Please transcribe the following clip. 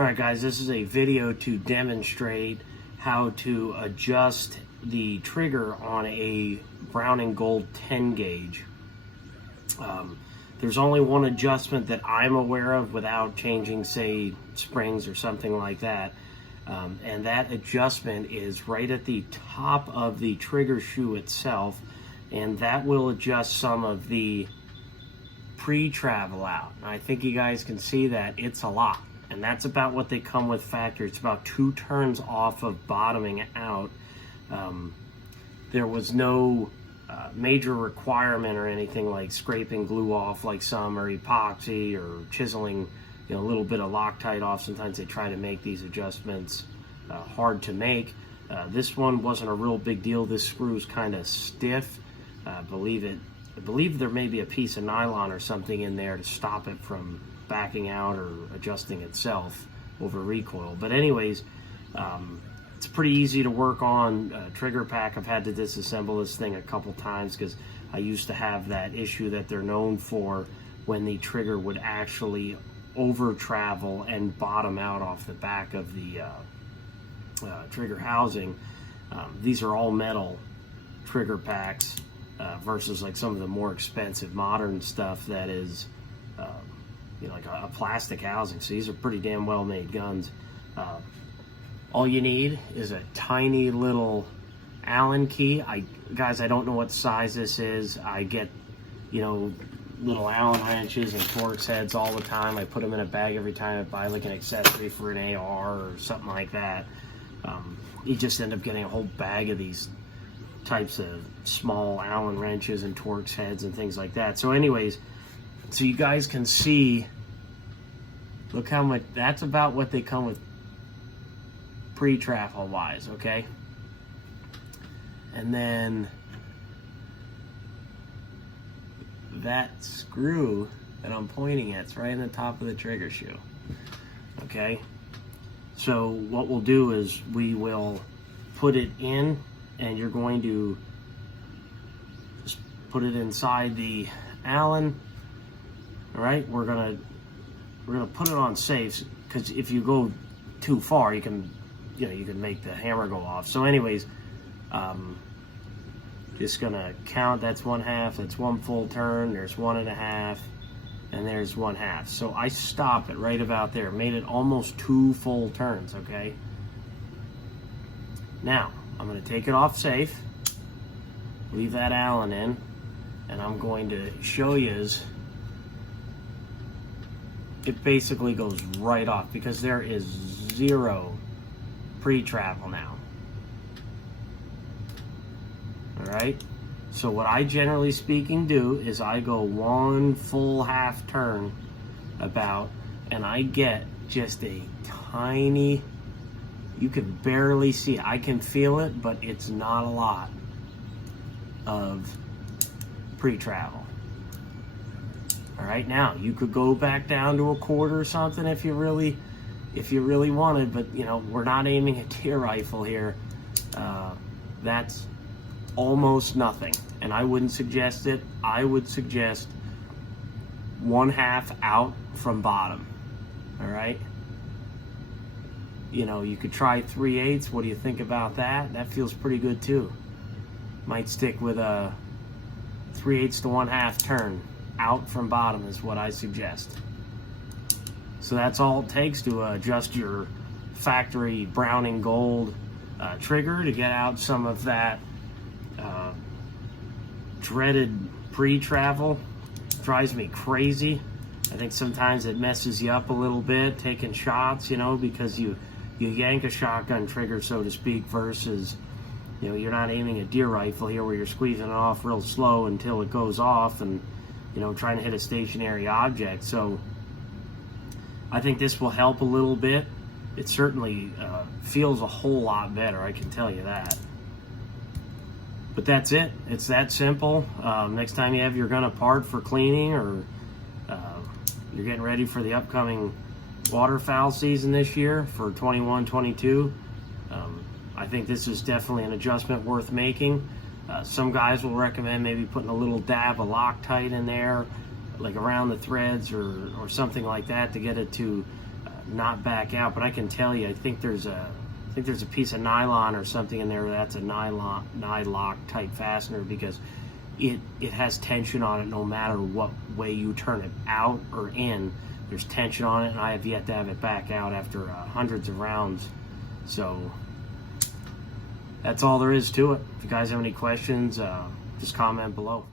Alright guys, this is a video to demonstrate how to adjust the trigger on a Brown & Gold 10 gauge. There's only one adjustment that I'm aware of without changing, say, springs or something like that. And that adjustment is right at the top of the trigger shoe itself, and that will adjust some of the pre-travel out. I think you guys can see that it's a lot. And that's about what they come with factory. It's about 2 turns off of bottoming out. There was no major requirement or anything like scraping glue off like some, or epoxy, or chiseling, a little bit of Loctite off. Sometimes they try to make these adjustments hard to make. This one wasn't a real big deal. This screw is kind of stiff. I believe there may be a piece of nylon or something in there to stop it from backing out or adjusting itself over recoil. But anyways, it's pretty easy to work on. Trigger pack, I've had to disassemble this thing a couple times because I used to have that issue that they're known for when the trigger would actually over travel and bottom out off the back of the trigger housing. These are all metal trigger packs versus like some of the more expensive modern stuff that is like a plastic housing. So these are pretty damn well made guns. All you need is a tiny little Allen key. Guys, I don't know what size this is. I get little Allen wrenches and Torx heads all the time. I put them in a bag every time I buy like an accessory for an AR or something like that. You just end up getting a whole bag of these types of small Allen wrenches and Torx heads and things like that. So anyways, so you guys can see, look how much, that's about what they come with pre-travel wise, okay? And then that screw that I'm pointing at is right in the top of the trigger shoe, okay? So what we'll do is we will put it in, and you're going to just put it inside the Allen. All right, we're gonna put it on safe, because if you go too far, you can make the hammer go off. So anyways, just gonna count. That's 1/2. That's 1 full turn. There's 1.5, and there's 1/2. So I stop it right about there. Made it almost 2 full turns. Okay. Now I'm gonna take it off safe. Leave that Allen in, and I'm going to show you. It basically goes right off because there is 0 pre-travel now. All right, so what I generally speaking do is I go 1 full half turn about, and I get just a tiny, you can barely see it. I can feel it, but it's not a lot of pre-travel. All right, now you could go back down to 1/4 or something if you really wanted, but we're not aiming a deer rifle here. That's almost nothing, and I wouldn't suggest it. I would suggest 1/2 out from bottom. All right, you could try 3/8. What do you think about that? That feels pretty good too. Might stick with a 3/8 to 1/2 turn. Out from bottom is what I suggest. So that's all it takes to adjust your factory Brown & Gold trigger to get out some of that dreaded pre-travel. Drives me crazy. I think sometimes it messes you up a little bit taking shots, because you yank a shotgun trigger, so to speak, versus you're not aiming a deer rifle here where you're squeezing it off real slow until it goes off and trying to hit a stationary object. So I think this will help a little bit. It certainly feels a whole lot better, I can tell you that. But that's it. It's that simple. Next time you have your gun apart for cleaning, or you're getting ready for the upcoming waterfowl season this year for 21-22, I think this is definitely an adjustment worth making. Some guys will recommend maybe putting a little dab of Loctite in there, like around the threads or something like that, to get it to not back out. But I can tell you, I think there's a piece of nylon or something in there that's a nylock type fastener, because it has tension on it no matter what way you turn it out or in. There's tension on it, and I have yet to have it back out after hundreds of rounds. So that's all there is to it. If you guys have any questions, just comment below.